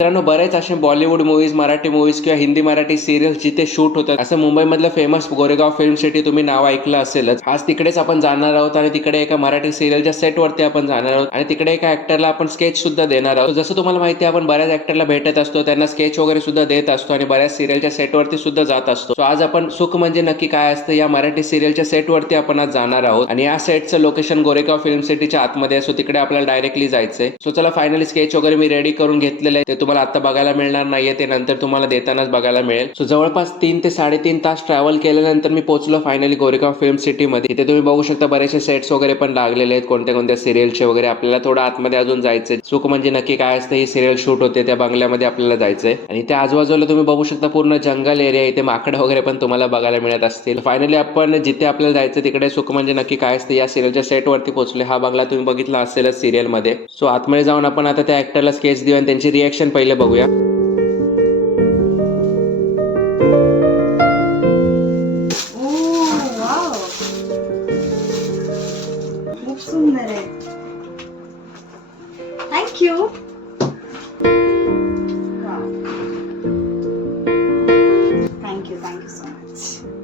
मित्रांनो बरेच असे बॉलिवूड मूवीज मराठी मूवीज किंवा हिंदी मराठी सिरियल्स जिथे शूट होतात असं मुंबईमधलं फेमस गोरेगाव फिल्म सिटी तुम्ही नाव ऐकलं असेलच. आज तिकडेच आपण जाणार आहोत आणि तिकडे एका मराठी सिरियलच्या सेटवरती आपण जाणार आहोत. आणि तिकडे एका ऍक्टरला आपण स्केच सुद्धा देणार आहोत. जसं तुम्हाला माहिती आहे आपण बऱ्याच ऍक्टरला भेटत असतो त्यांना स्केच वगैरे सुद्धा देत असतो आणि बऱ्याच सिरियलच्या सेटवरती सुद्धा जात असतो. आज आपण सुख म्हणजे नक्की काय असतं या मराठी सिरियलच्या सेटवरती आपण आज जाणार आहोत. आणि या सेटचं लोकेशन गोरेगाव फिल्म सिटीच्या आतमध्ये असो तिकडे आपल्याला डायरेक्टली जायचंय. सो चला फायनली स्केच वगैरे मी रेडी करून घेतलेलं आहे. ते तुम्हाला आता बघायला मिळणार नाहीये ते नंतर तुम्हाला देतानाच बघायला मिळेल. सो जवळपास तीन ते साडेतीन तास ट्रॅव्हल केल्यानंतर मी पोहोचलो फायनली गोरेगाव फिल्म सिटी मध्ये. इथे तुम्ही बघू शकता बरेचसे सेट्स वगैरे पण लागलेले आहेत. कोणत्या कोणत्या सिरियलचे वगैरे आपल्याला थोडं आतमध्ये अजून जायचंय. सुख म्हणजे नक्की काय असतं ही सिरियल शूट होते त्या बंगल्यामध्ये आपल्याला जायचंय. आणि त्या आजूबाजूला तुम्ही बघू शकता पूर्ण जंगल एरिया इथे माकड वगैरे पण तुम्हाला बघायला मिळत असतील. फायनली आपण जिथे आपल्याला जायचं तिकडे सुख म्हणजे नक्की काय असतं या सिरियलच्या सेटवरती पोहोचले हा बंगला तुम्ही बघितला असेलच सिरियलमध्ये. सो आतमध्ये जाऊन आपण आता त्या ऍक्टरला स्केच देऊ आणि त्यांची रिएक्शन पहिले बघूया वाव खूप सुंदर आहे thank you thank you thank you so much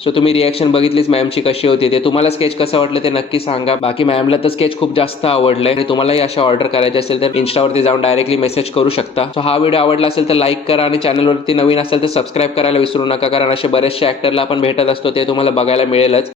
So तुम्ही रिॲक्शन बघितलीच मॅमची कशी होती ते. तुम्हाला स्केच कसं वाटलं ते नक्की सांगा. बाकी मॅमला तर स्केच खूप जास्त आवडलं आणि तुम्हालाही अशा ऑर्डर करायचे असेल तर इंस्टावरती जाऊन डायरेक्टली मेसेज करू शकता. सो हा व्हिडिओ आवडला असेल तर लाईक करा आणि चॅनलवरती नवीन असेल तर सबस्क्राईब करायला विसरू नका. कारण असे बरेचसे ऍक्टरला आपण भेटत असतो ते तुम्हाला बघायला मिळेलच.